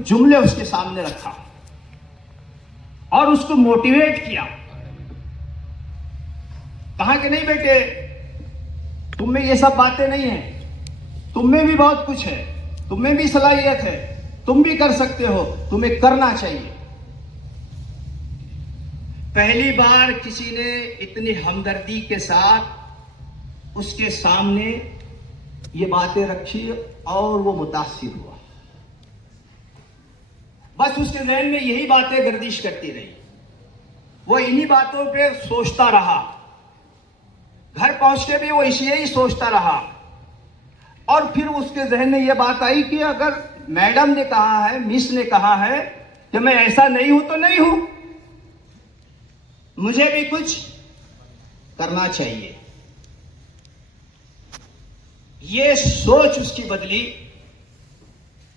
कुछ जुमले उसके सामने रखा और उसको मोटिवेट किया। कहा कि नहीं बेटे, तुम में ये सब बातें नहीं है, तुम में भी बहुत कुछ है, तुम में भी सलाहियत है, तुम भी कर सकते हो, तुम्हें करना चाहिए। पहली बार किसी ने इतनी हमदर्दी के साथ उसके सामने ये बातें रखी और वो मुतासिर हुआ। बस उसके ज़हन में यही बातें गर्दिश करती रही, वो इन्हीं बातों पे सोचता रहा। घर पहुंच के भी वो यही सोचता रहा। और फिर उसके ज़हन में यह बात आई कि अगर मैडम ने कहा है, मिस ने कहा है कि मैं ऐसा नहीं हूं तो नहीं हूं, मुझे भी कुछ करना चाहिए। ये सोच उसकी बदली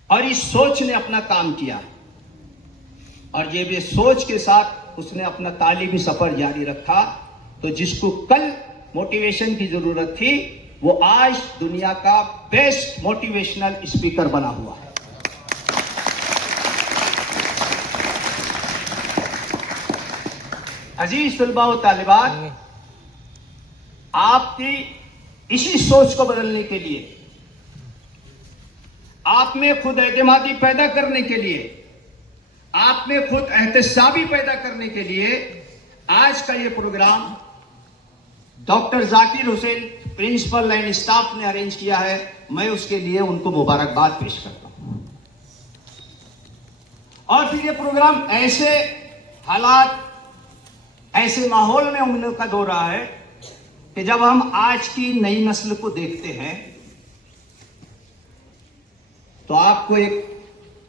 और इस सोच ने अपना काम किया और ये भी सोच के साथ उसने अपना तालीमी सफर जारी रखा। तो जिसको कल मोटिवेशन की जरूरत थी, वो आज दुनिया का बेस्ट मोटिवेशनल स्पीकर बना हुआ है। अजीज तलबा व तालिबात, आपकी इसी सोच को बदलने के लिए, आप में खुद एतमादी पैदा करने के लिए, आप में खुद एहतसाबी पैदा करने के लिए आज का ये programme doctor Zakir Hussain principal and staff ने अरेंज किया है। मैं उसके लिए उनको मुबारकबाद पेश करता हूं। और फिर ये प्रोग्राम ऐसे हालात, ऐसे माहौल में मुनक़द हो रहा है कि जब हम आज की नई नस्ल को देखते हैं तो आपको एक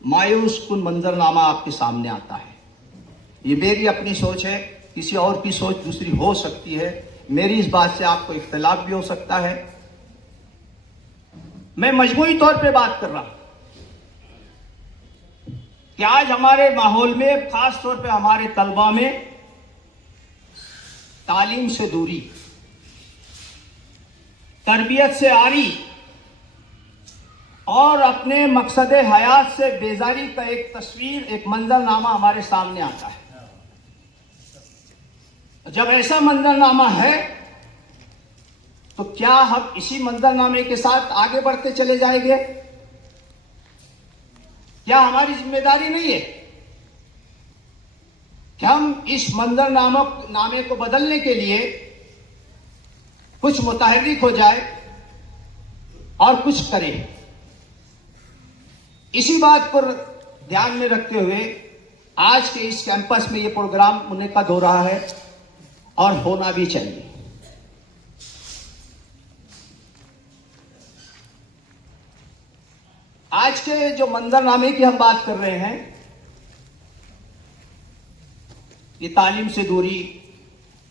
मायूस कुन मंजरनामा आपके सामने आता है। ये मेरी अपनी सोच है, किसी और की सोच दूसरी हो सकती है, मेरी इस बात से आपको इख्तिलाफ भी हो सकता है। मैं मजमूई तौर पे बात कर रहा हूं कि आज हमारे माहौल में, खास तौर पे हमारे तलबा में तालीम से दूरी, तरबियत से आरी और अपने मकसद हयात से बेजारी का एक तस्वीर, एक मंजरनामा हमारे सामने आता है। जब ऐसा मंजरनामा है तो क्या हम इसी मंजरनामे के साथ आगे बढ़ते चले जाएंगे? क्या हमारी जिम्मेदारी नहीं है कि हम इस मंजरनामे को बदलने के लिए कुछ मुतहर्रिक हो जाए और कुछ करें? इसी बात पर ध्यान में रखते हुए आज के इस कैंपस में यह प्रोग्राम मुनक़द हो रहा है और होना भी चाहिए। आज के जो मंजरनामे की हम बात कर रहे हैं, ये तालीम से दूरी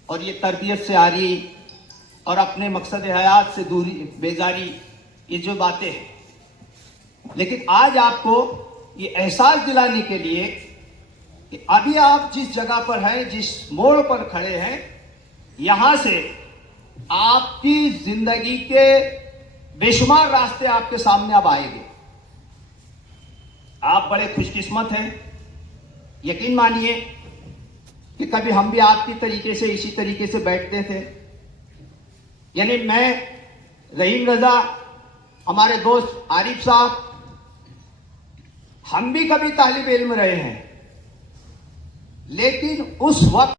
और ये तरबियत से आरी और अपने मकसद हयात से दूरी, बेजारी, ये जो बातें हैं, लेकिन आज आपको ये एहसास दिलाने के लिए कि अभी आप जिस जगह पर हैं, जिस मोड़ पर खड़े हैं, यहां से आपकी जिंदगी के बेशुमार रास्ते आपके सामने अब आएंगे। आप बड़े खुशकिस्मत हैं। यकीन मानिए कि कभी हम भी आपकी तरीके से, इसी तरीके से बैठते थे। यानी मैं, रहीम रजा, हमारे दोस्त आरिफ साहब, हम भी कभी तालिब इल्म रहे हैं, लेकिन उस वक्त